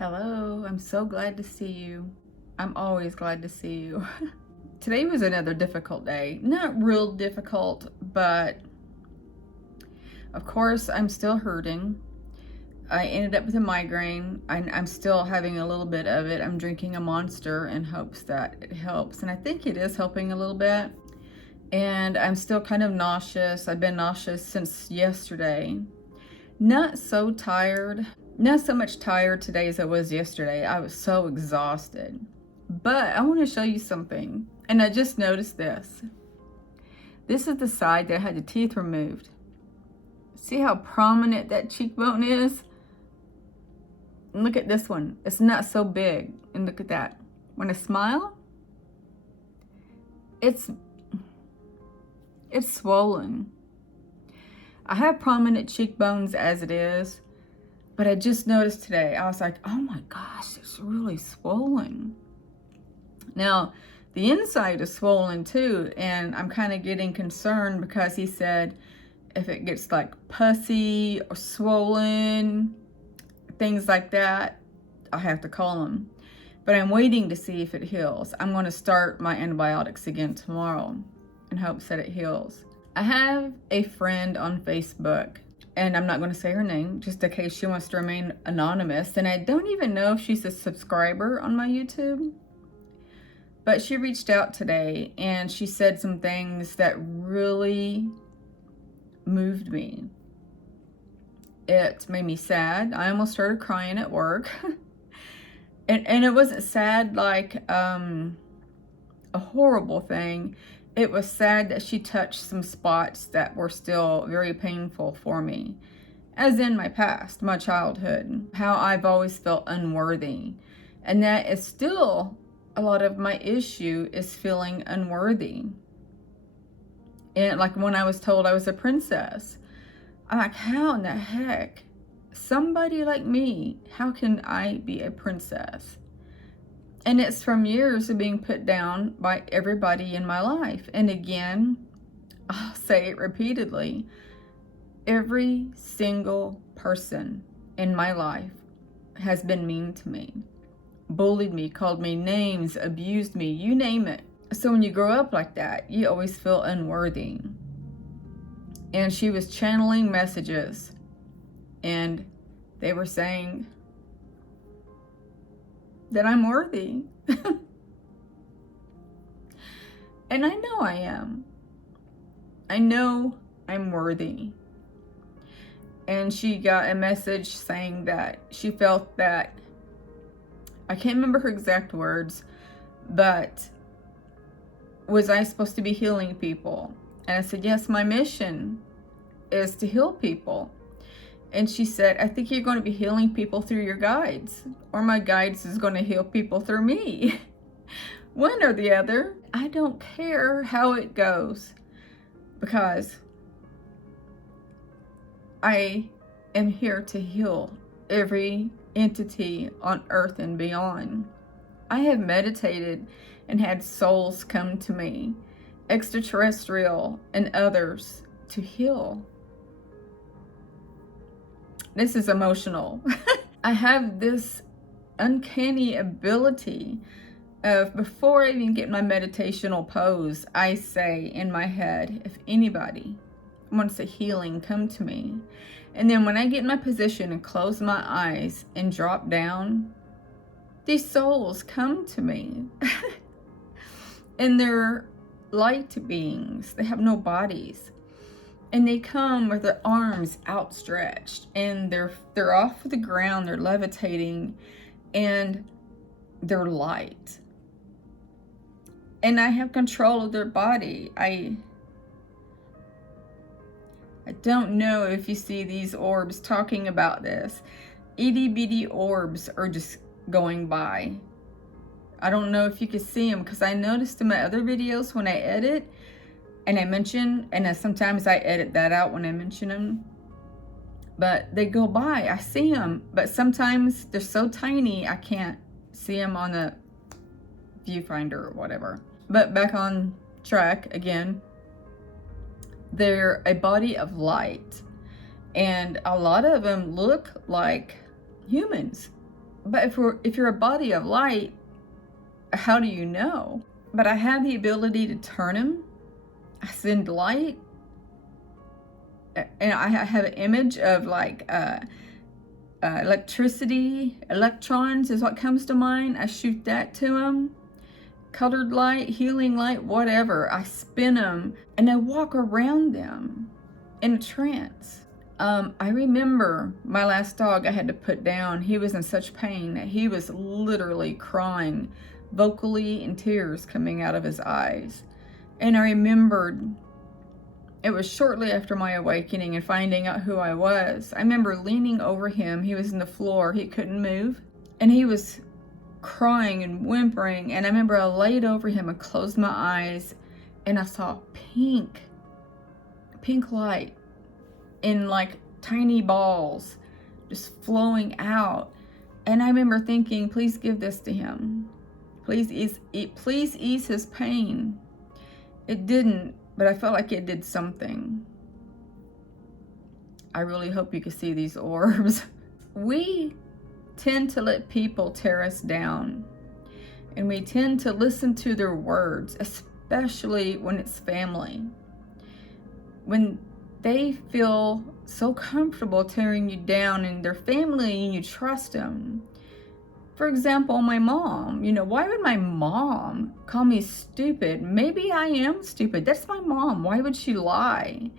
Hello, I'm so glad to see you. I'm always glad to see you. Today was another difficult day. Not real difficult, but of course I'm still hurting. I ended up with a migraine. I'm still having a little bit of it. I'm drinking a Monster in hopes that it helps, and I think it is helping a little bit. And I'm still kind of nauseous. I've been nauseous since yesterday. Not so tired. Not so much tired today as I was yesterday. I was so exhausted. But I want to show you something. And I just noticed this. This is the side that I had the teeth removed. See how prominent that cheekbone is? And look at this one. It's not so big. And look at that. When I smile, it's swollen. I have prominent cheekbones as it is, but I just noticed today, I was like, oh my gosh, it's really swollen. Now, the inside is swollen too, and I'm kind of getting concerned because he said if it gets like pussy or swollen, things like that, I have to call him. But I'm waiting to see if it heals. I'm going to start my antibiotics again tomorrow in hopes that it heals. I have a friend on Facebook, and I'm not going to say her name just in case she wants to remain anonymous, and I don't even know if she's a subscriber on my YouTube, but she reached out today and she said some things that really moved me. It made me sad. I almost started crying at work. and it wasn't sad like a horrible thing. It was sad that she touched some spots that were still very painful for me, as in my past, my childhood, how I've always felt unworthy. And that is still a lot of my issue, is feeling unworthy. And like when I was told I was a princess, I'm like, how in the heck? Somebody like me, how can I be a princess? And it's from years of being put down by everybody in my life. And again, I'll say it repeatedly, every single person in my life has been mean to me, bullied me, called me names, abused me, you name it. So when you grow up like that, you always feel unworthy. And she was channeling messages, and they were saying that I'm worthy. And I know I am. I know I'm worthy. And she got a message saying that she felt that, I can't remember her exact words, but was I supposed to be healing people? And I said, yes, my mission is to heal people. And she said, I think you're going to be healing people through your guides, or my guides is going to heal people through me. One or the other. I don't care how it goes, because I am here to heal every entity on earth and beyond. I have meditated and had souls come to me, extraterrestrial and others, to heal. This is emotional. I have this uncanny ability of, before I even get my meditational pose, I say in my head, if anybody wants a healing, come to me. And then when I get in my position and close my eyes and drop down, these souls come to me. And they're light beings. They have no bodies. And they come with their arms outstretched, and they're off the ground, they're levitating, and they're light. And I have control of their body. I don't know if you see these orbs talking about this. Itty bitty orbs are just going by. I don't know if you can see them, because I noticed in my other videos when I edit, and I mention, and sometimes I edit that out when I mention them, but they go by. I see them, but sometimes they're so tiny I can't see them on the viewfinder or whatever. But back on track again, they're a body of light, and a lot of them look like humans. But if you're a body of light, how do you know? But I have the ability to turn them. I send light. And I have an image of like electricity, electrons is what comes to mind. I shoot that to them. Colored light, healing light, whatever. I spin them and I walk around them in a trance. I remember my last dog I had to put down. He was in such pain that he was literally crying, vocally, in tears coming out of his eyes. And I remembered it was shortly after my awakening and finding out who I was. I remember leaning over him. He was on the floor. He couldn't move. And he was crying and whimpering. And I remember I laid over him and closed my eyes. And I saw pink light in like tiny balls just flowing out. And I remember thinking, please give this to him. Please ease his pain. It didn't, but I felt like it did something. I really hope you can see these orbs. We tend to let people tear us down, and we tend to listen to their words, especially when it's family. When they feel so comfortable tearing you down and their family and you trust them. For example, my mom, why would my mom call me stupid? Maybe I am stupid. That's my mom. Why would she lie?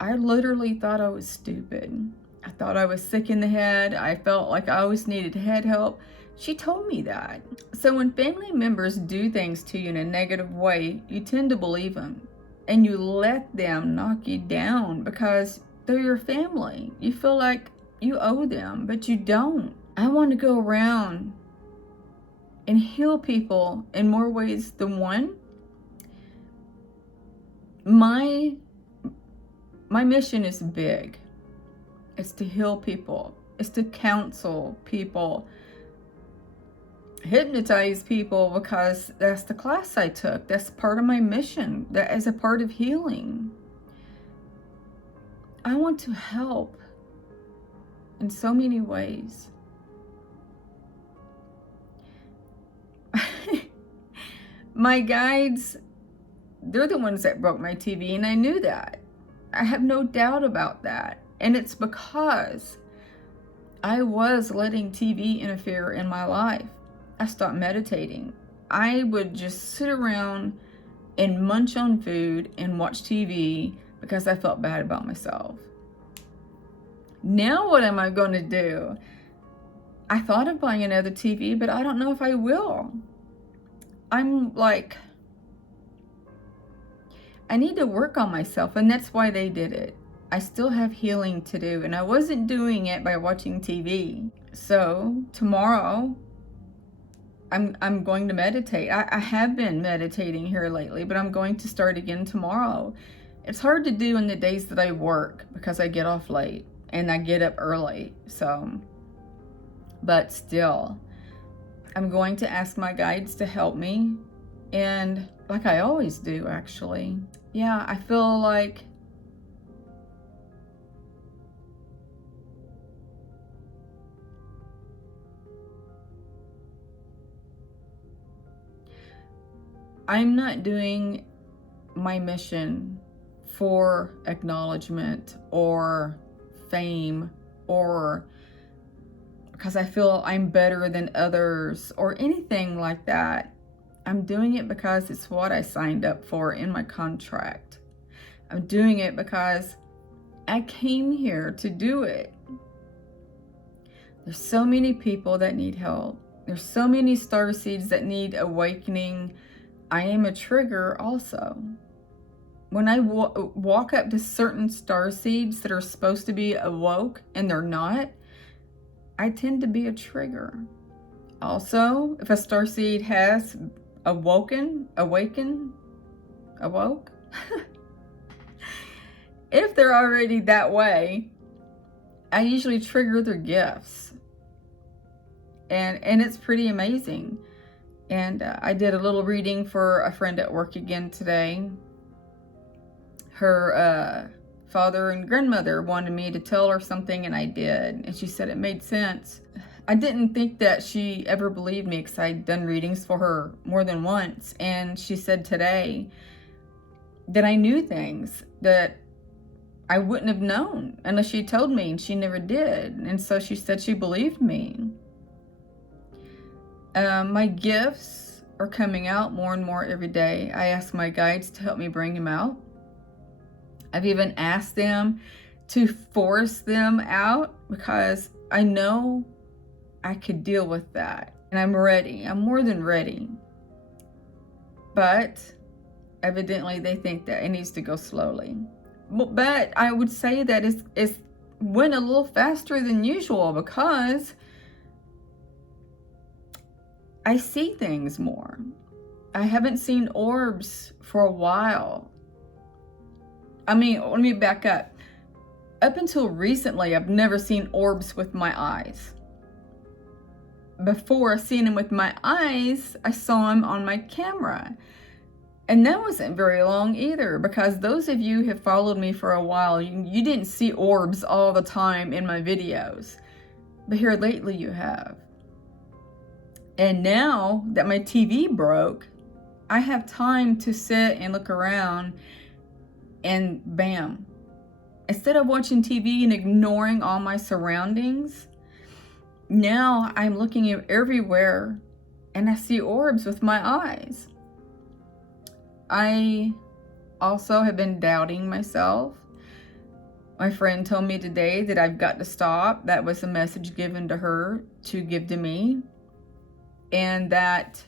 I literally thought I was stupid. I thought I was sick in the head. I felt like I always needed head help. She told me that. So when family members do things to you in a negative way, you tend to believe them. And you let them knock you down because they're your family. You feel like you owe them, but you don't. I want to go around and heal people in more ways than one. My mission is big. It's to heal people. It's to counsel people. Hypnotize people, because that's the class I took. That's part of my mission. That is a part of healing. I want to help in so many ways. My guides, they're the ones that broke my TV, and I knew that. I have no doubt about that. And it's because I was letting TV interfere in my life. I stopped meditating. I would just sit around and munch on food and watch TV because I felt bad about myself. Now what am I going to do? I thought of buying another TV, but I don't know if I will. I'm like, I need to work on myself, and that's why they did it. I still have healing to do, and I wasn't doing it by watching TV. So tomorrow, I'm going to meditate. I have been meditating here lately, but I'm going to start again tomorrow. It's hard to do in the days that I work because I get off late and I get up early. So, but still, I'm going to ask my guides to help me, and like I always do, actually. Yeah, I feel like I'm not doing my mission for acknowledgement or fame, or because I feel I'm better than others or anything like that. I'm doing it because it's what I signed up for in my contract. I'm doing it because I came here to do it. There's so many people that need help. There's so many star seeds that need awakening. I am a trigger also. When I walk up to certain star seeds that are supposed to be awoke and they're not, I tend to be a trigger. Also, if a star seed has awoke, if they're already that way, I usually trigger their gifts. And it's pretty amazing. And I did a little reading for a friend at work again today. Her father and grandmother wanted me to tell her something, and I did. And she said it made sense. I didn't think that she ever believed me because I'd done readings for her more than once. And she said today that I knew things that I wouldn't have known unless she told me, and she never did. And so she said she believed me. My gifts are coming out more and more every day. I ask my guides to help me bring them out. I've even asked them to force them out because I know I could deal with that. And I'm ready. I'm more than ready. But evidently they think that it needs to go slowly. But I would say that it's went a little faster than usual because I see things more. I haven't seen orbs for a while. I mean, let me back up. Up until recently, I've never seen orbs with my eyes. Before seeing them with my eyes, I saw them on my camera. And that wasn't very long either, because those of you who have followed me for a while, you didn't see orbs all the time in my videos. But here lately you have. And now that my TV broke, I have time to sit and look around and bam. Instead of watching TV and ignoring all my surroundings, now I'm looking everywhere and I see orbs with my eyes. I also have been doubting myself. My friend told me today that I've got to stop. That was a message given to her to give to me. And that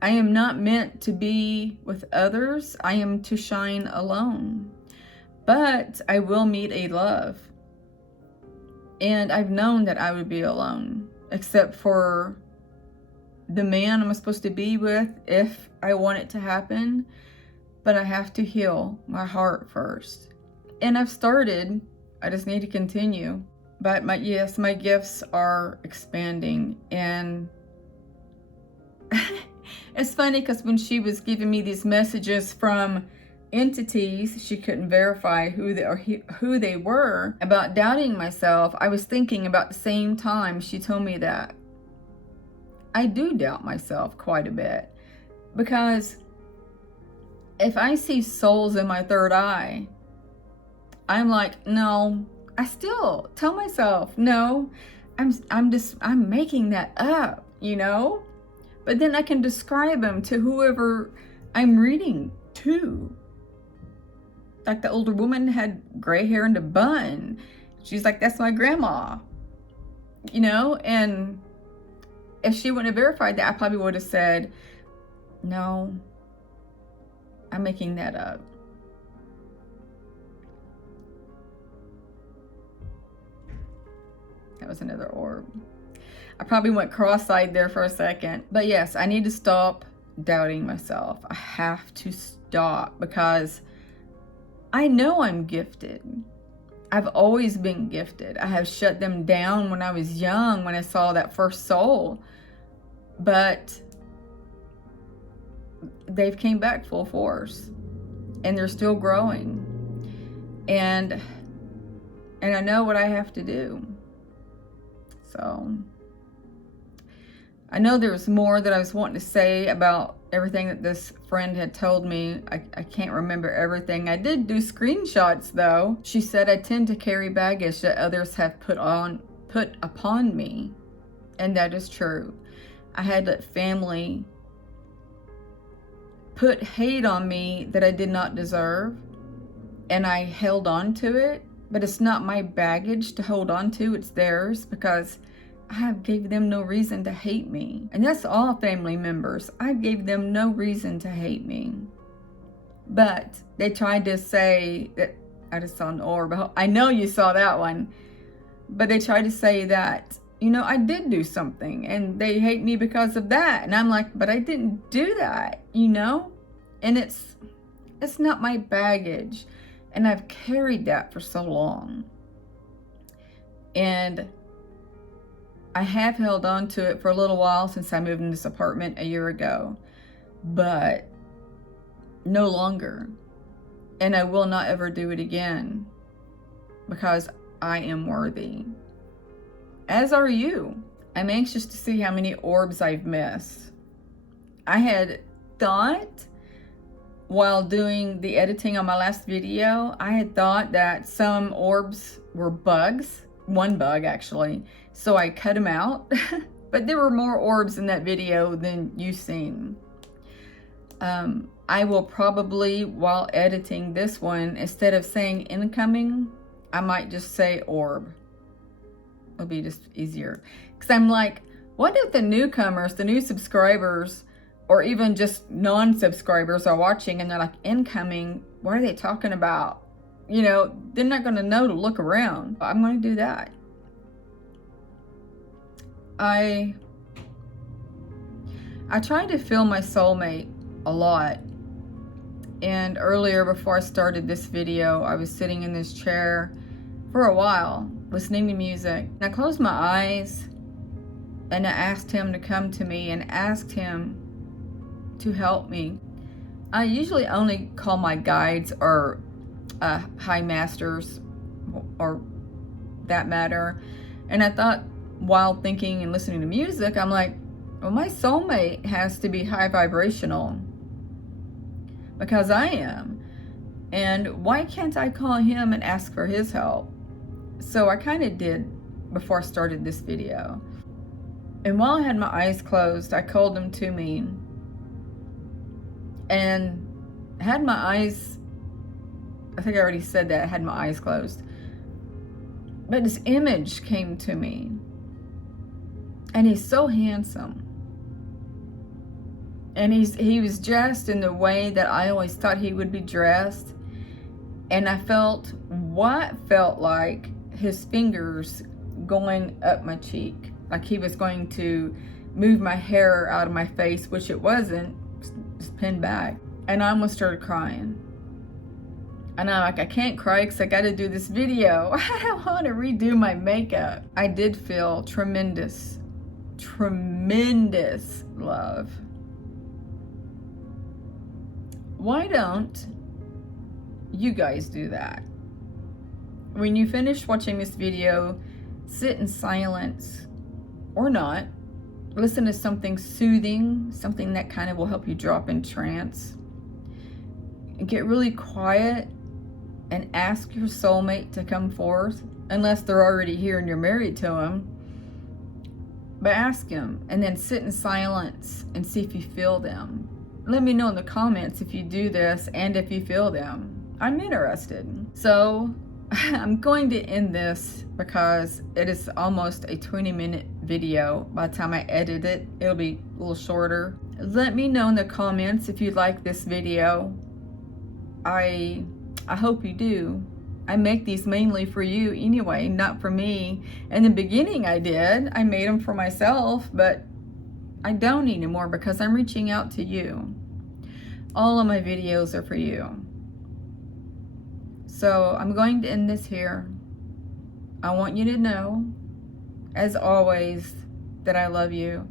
I am not meant to be with others. I am to shine alone. But I will meet a love. And I've known that I would be alone, except for the man I'm supposed to be with if I want it to happen. But I have to heal my heart first. And I've started. I just need to continue. But my gifts are expanding. And it's funny because when she was giving me these messages from entities she couldn't verify who they were about doubting myself, I was thinking about the same time she told me that. I do doubt myself quite a bit, because if I see souls in my third eye, I'm like, no. I still tell myself, no, I'm making that up, you know? But then I can describe them to whoever I'm reading to. Like the older woman had gray hair and a bun. She's like, that's my grandma, you know? And if she wouldn't have verified that, I probably would have said, no, I'm making that up. That was another orb. I probably went cross-eyed there for a second. But yes, I need to stop doubting myself. I have to stop, because I know I'm gifted. I've always been gifted. I have shut them down when I was young, when I saw that first soul. But they've came back full force. And they're still growing. And I know what I have to do. So I know there was more that I was wanting to say about everything that this friend had told me. I can't remember everything. I did do screenshots though. She said I tend to carry baggage that others have put upon me. And that is true. I had let family put hate on me that I did not deserve. And I held on to it. But it's not my baggage to hold on to, it's theirs, because I have gave them no reason to hate me. And that's all family members. I gave them no reason to hate me. But they tried to say that, I just saw an orb. I know you saw that one. But they tried to say that, you know, I did do something and they hate me because of that. And I'm like, but I didn't do that, you know? And it's not my baggage. And I've carried that for so long. And I have held on to it for a little while since I moved in this apartment a year ago. But no longer. And I will not ever do it again. Because I am worthy. as are you. I'm anxious to see how many orbs I've missed. I had thought while doing the editing on my last video, I had thought that some orbs were bugs, one bug actually, so I cut them out. But there were more orbs in that video than you've seen. I will probably, while editing this one, instead of saying incoming, I might just say orb. It'll be just easier. Because I'm like, what if the newcomers, the new subscribers, or even just non-subscribers are watching and they're like, incoming, what are they talking about? You know, they're not going to know to look around. I'm going to do that. I try to feel my soulmate a lot. And earlier, before I started this video, I was sitting in this chair for a while, listening to music. And I closed my eyes and I asked him to come to me and asked him to help me. I usually only call my guides or high masters or that matter. And I thought, while thinking and listening to music, I'm like, well, my soulmate has to be high vibrational because I am. And why can't I call him and ask for his help? So I kind of did before I started this video. And while I had my eyes closed, I called him to me and had my eyes, I think I already said that, I had my eyes closed. But this image came to me. And he's so handsome. And he was dressed in the way that I always thought he would be dressed. And I felt what felt like his fingers going up my cheek. Like he was going to move my hair out of my face, which it wasn't, just pinned back. And I almost started crying. And I'm like, I can't cry because I got to do this video. I don't want to redo my makeup. I did feel tremendous love. Why don't you guys do that? When you finish watching this video, sit in silence or not. Listen to something soothing, something that kind of will help you drop in trance. And get really quiet and ask your soulmate to come forth, unless they're already here and you're married to them. But ask him, and then sit in silence and see if you feel them. Let me know in the comments if you do this and if you feel them. I'm interested. So I'm going to end this because it is almost a 20-minute video. By the time I edit it, it'll be a little shorter. Let me know in the comments if you like this video. I hope you do. I make these mainly for you anyway, not for me. In the beginning I did. I made them for myself, but I don't anymore because I'm reaching out to you. All of my videos are for you. So I'm going to end this here. I want you to know, as always, that I love you.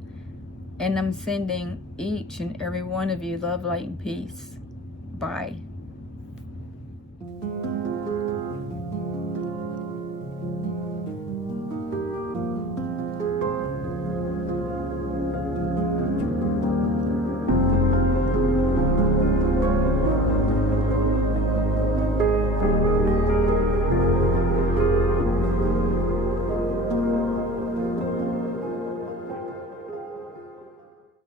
And I'm sending each and every one of you love, light, and peace. Bye.